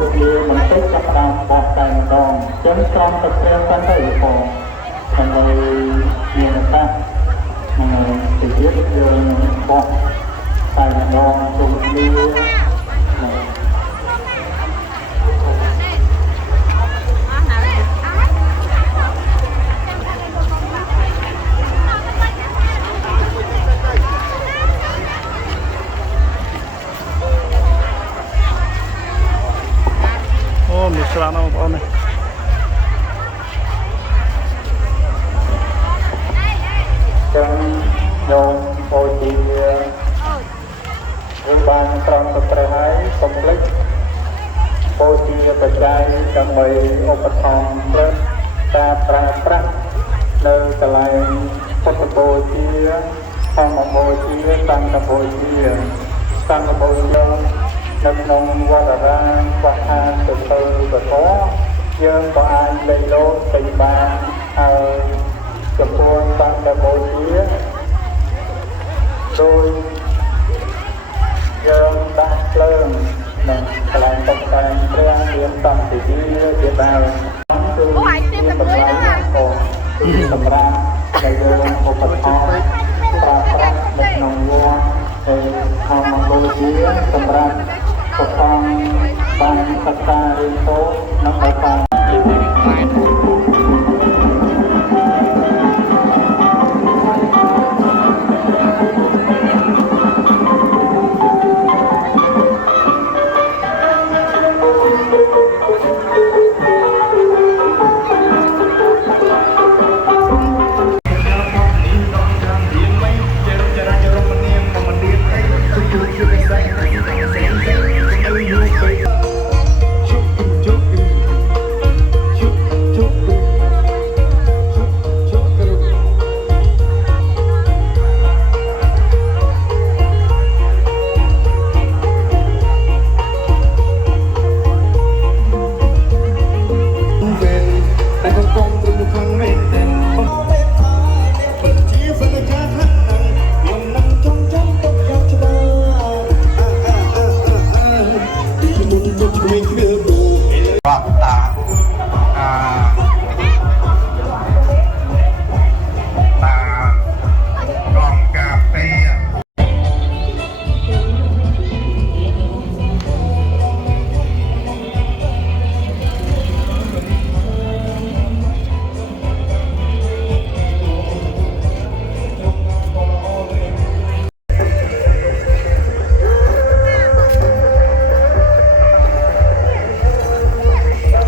វាមិនតិចចាប់ដើមបោះតែម្ដងចឹងក្រុមទឹកព្រះសិនទៅផងហើយមានតាទៅទៀតយើងបោះតែម្ដងជុំគ្នាមានស្រាបងប្អូននេះចឹងញោមបូជាវិញបានត្រង់ទៅព្រះហើយកុំភ្លេចបូជាបច្ច័យដើម្បីឧបត្ថម្ភព្រឹត្តិការប្រើប្រាស់នៅកន្លែងពុទ្ធបូជាធម្មបូជាសង្ឃបូជាសង្ឃបូជានៅក្នុងវត្តអារាមវត្តអានទៅបន្តយើងក៏អាចលេខលោតទៅបានហើយចំពោះសង្ឃបូជាដោយយើងដាក់ភ្លើងនិងកន្លែងតុបតែងព្រះមានសន្តិវិធីជាដើមគឺសម្រាប់ដែលយើងឧបត្ថម្ភប្រើប្រាស់នៅក្នុងវត្តហើយធម្មបូជាសម្រាប់ប្រកបបានសិក្សារៀនសូត្រនិងបរិការ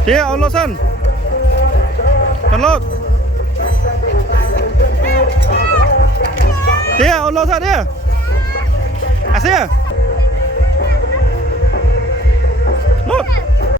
Tia, olosan. Kan lot. Tia, olosan dia. Asyik.